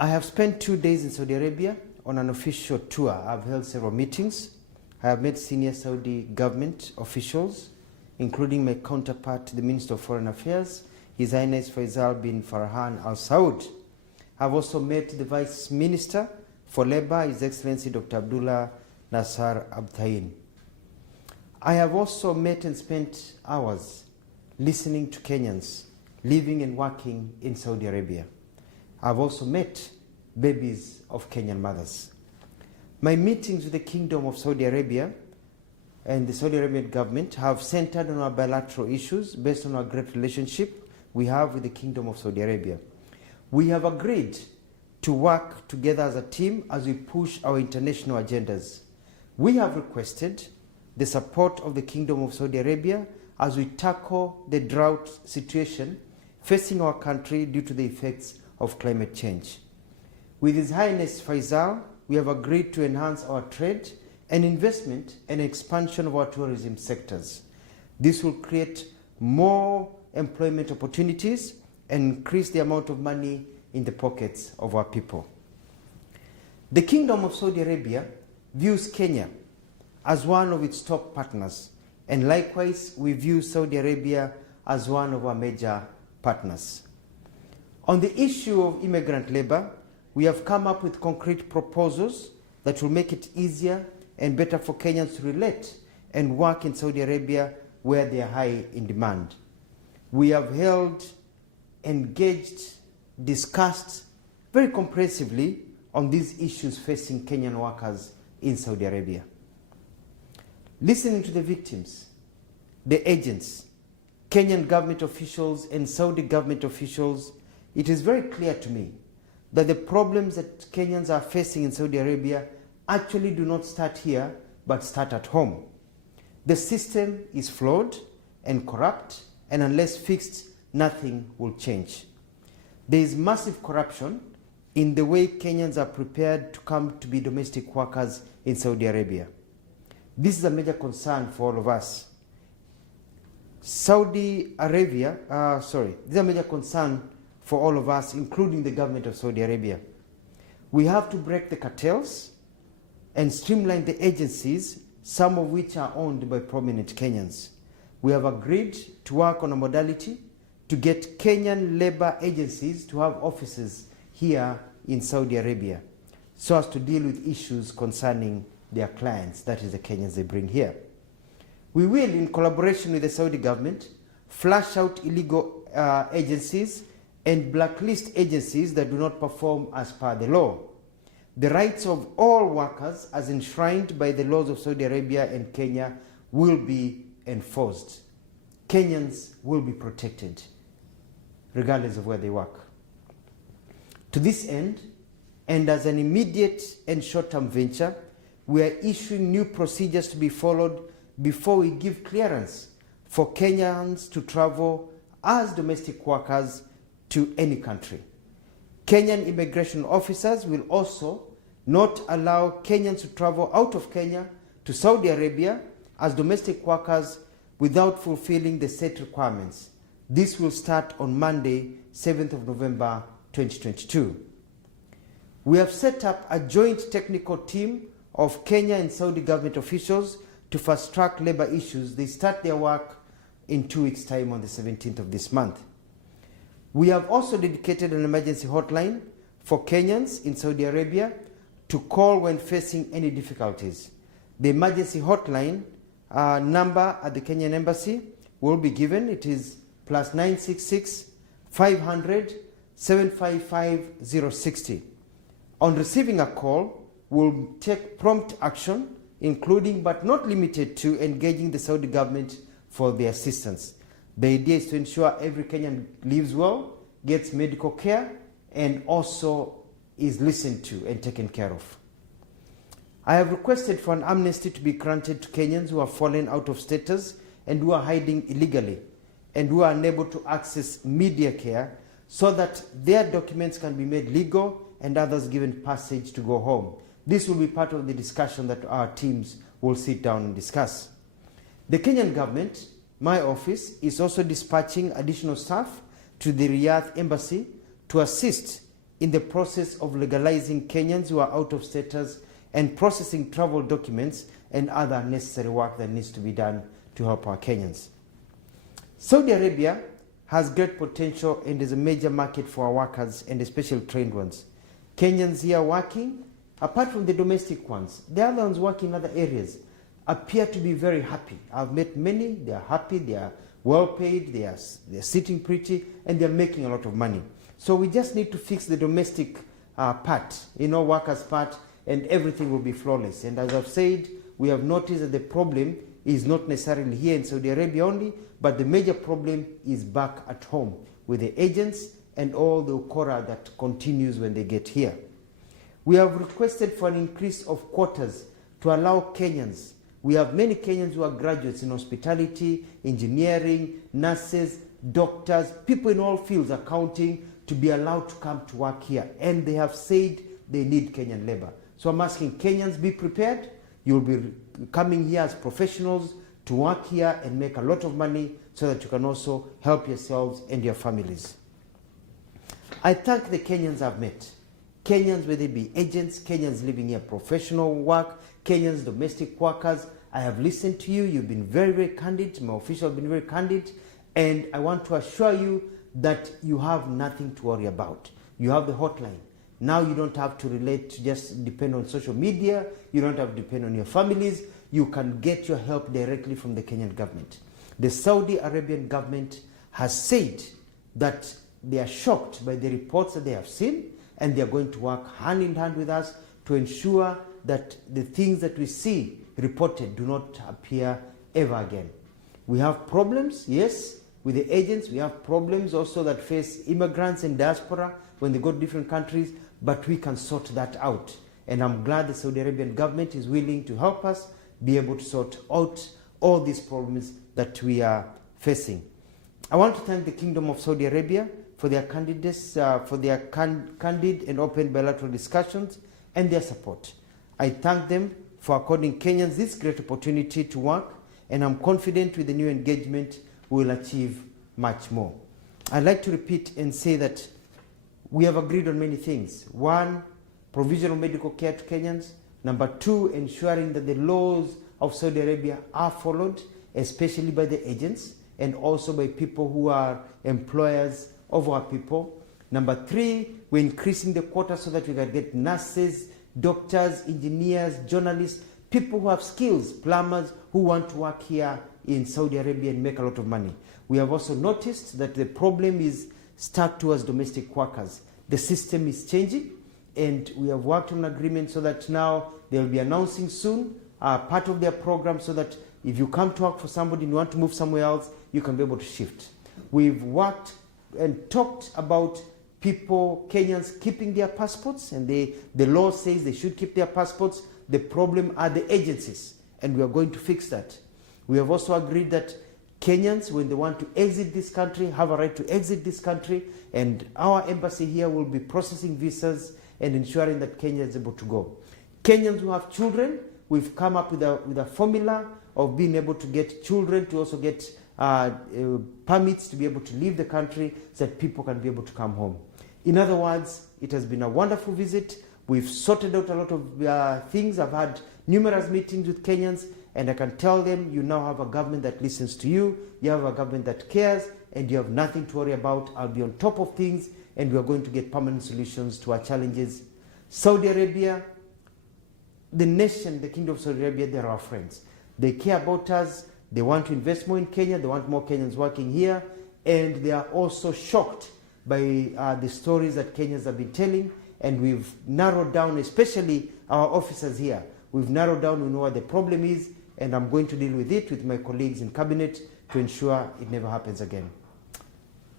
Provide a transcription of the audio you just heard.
I have spent 2 days in Saudi Arabia on an official tour. I've held several meetings. I have met senior Saudi government officials, including my counterpart, the Minister of Foreign Affairs, His Highness Faisal bin Farhan Al Saud. I've also met the Vice Minister for Labour, His Excellency Dr. Abdullah Nasser Abtain. I have also met and spent hours listening to Kenyans living and working in Saudi Arabia. I've also met babies of Kenyan mothers. My meetings with the Kingdom of Saudi Arabia and the Saudi Arabian government have centered on our bilateral issues based on our great relationship we have with the Kingdom of Saudi Arabia. We have agreed to work together as a team as we push our international agendas. We have requested the support of the Kingdom of Saudi Arabia as we tackle the drought situation facing our country due to the effects of climate change. With His Highness Faisal, we have agreed to enhance our trade and investment and expansion of our tourism sectors. This will create more employment opportunities and increase the amount of money in the pockets of our people. The Kingdom of Saudi Arabia views Kenya as one of its top partners, and likewise we view Saudi Arabia as one of our major partners. On the issue of immigrant labor, we have come up with concrete proposals that will make it easier and better for Kenyans to relate and work in Saudi Arabia where they are high in demand. We have held, engaged, discussed very comprehensively on these issues facing Kenyan workers in Saudi Arabia. Listening to the victims, the agents, Kenyan government officials and Saudi government officials, it is very clear to me that the problems that Kenyans are facing in Saudi Arabia actually do not start here, but start at home. The system is flawed and corrupt, and unless fixed, nothing will change. There is massive corruption in the way Kenyans are prepared to come to be domestic workers in Saudi Arabia. This is a major concern for all of us. This is a major concern for all of us, including the government of Saudi Arabia. We have to break the cartels and streamline the agencies, some of which are owned by prominent Kenyans. We have agreed to work on a modality to get Kenyan labor agencies to have offices here in Saudi Arabia so as to deal with issues concerning their clients, that is the Kenyans they bring here. We will, in collaboration with the Saudi government, flush out illegal agencies and blacklist agencies that do not perform as per the law. The rights of all workers, as enshrined by the laws of Saudi Arabia and Kenya, will be enforced. Kenyans will be protected, regardless of where they work. To this end, and as an immediate and short-term venture, we are issuing new procedures to be followed before we give clearance for Kenyans to travel as domestic workers to any country. Kenyan immigration officers will also not allow Kenyans to travel out of Kenya to Saudi Arabia as domestic workers without fulfilling the set requirements. This will start on Monday, 7th of November, 2022. We have set up a joint technical team of Kenya and Saudi government officials to fast-track labor issues. They start their work in 2 weeks' time on the 17th of this month. We have also dedicated an emergency hotline for Kenyans in Saudi Arabia to call when facing any difficulties. The emergency hotline number at the Kenyan Embassy will be given. It is +966 500 755 060. On receiving a call, we'll take prompt action, including but not limited to engaging the Saudi government for the assistance. The idea is to ensure every Kenyan lives well, gets medical care, and also is listened to and taken care of. I have requested for an amnesty to be granted to Kenyans who have fallen out of status and who are hiding illegally and who are unable to access media care so that their documents can be made legal and others given passage to go home. This will be part of the discussion that our teams will sit down and discuss. The Kenyan government, my office, is also dispatching additional staff to the Riyadh embassy to assist in the process of legalizing Kenyans who are out of status and processing travel documents and other necessary work that needs to be done to help our Kenyans. Saudi Arabia has great potential and is a major market for our workers, and especially trained ones. Kenyans here working, apart from the domestic ones, the other ones working in other areas, appear to be very happy. I've met many, they are happy, they are well paid, they're sitting pretty, and they're making a lot of money. So we just need to fix the domestic part, workers' part, and everything will be flawless. And as I've said, we have noticed that the problem is not necessarily here in Saudi Arabia only, but the major problem is back at home with the agents and all the ukora that continues when they get here. We have requested for an increase of quotas to allow Kenyans. We have many Kenyans who are graduates in hospitality, engineering, nurses, doctors, people in all fields, accounting, to be allowed to come to work here. And they have said they need Kenyan labor. So I'm asking Kenyans, be prepared. You'll be coming here as professionals to work here and make a lot of money so that you can also help yourselves and your families. I thank the Kenyans I've met. Kenyans, whether they be agents, Kenyans living here, professional work, Kenyans, domestic workers. I have listened to you. You've been very, very candid. My officials have been very candid. And I want to assure you that you have nothing to worry about. You have the hotline. Now you don't have to relate to just depend on social media. You don't have to depend on your families. You can get your help directly from the Kenyan government. The Saudi Arabian government has said that they are shocked by the reports that they have seen, and they are going to work hand in hand with us to ensure that the things that we see reported do not appear ever again. We have problems, yes, with the agents. We have problems also that face immigrants and diaspora when they go to different countries, but we can sort that out. And I'm glad the Saudi Arabian government is willing to help us be able to sort out all these problems that we are facing. I want to thank the Kingdom of Saudi Arabia for their candidates, for their candid and open bilateral discussions and their support. I thank them for according Kenyans this great opportunity to work, and I'm confident with the new engagement we will achieve much more. I'd like to repeat and say that we have agreed on many things. One, provisional medical care to Kenyans. Number two, ensuring that the laws of Saudi Arabia are followed, especially by the agents and also by people who are employers of our people. Number three, we're increasing the quota so that we can get nurses, doctors, engineers, journalists, people who have skills, plumbers who want to work here in Saudi Arabia and make a lot of money. We have also noticed that the problem is stuck towards domestic workers. The system is changing, and we have worked on an agreement so that now they'll be announcing soon part of their program so that if you come to work for somebody and you want to move somewhere else, you can be able to shift. We've worked and talked about people, Kenyans, keeping their passports, and the law says they should keep their passports. The problem are the agencies, and we are going to fix that. We have also agreed that Kenyans, when they want to exit this country, have a right to exit this country, and our embassy here will be processing visas and ensuring that Kenya is able to go. Kenyans who have children, we've come up with a formula of being able to get children to also get permits to be able to leave the country so that people can be able to come home. In other words, it has been a wonderful visit. We've sorted out a lot of things. I've had numerous meetings with Kenyans, and I can tell them you now have a government that listens to you, you have a government that cares, and you have nothing to worry about. I'll be on top of things, and we are going to get permanent solutions to our challenges. Saudi Arabia, the nation, the Kingdom of Saudi Arabia, they're our friends. They care about us. They want to invest more in Kenya. They want more Kenyans working here. And they are also shocked by the stories that Kenyans have been telling. And we've narrowed down, especially our officers here. We've narrowed down, we know what the problem is, and I'm going to deal with it with my colleagues in cabinet to ensure it never happens again.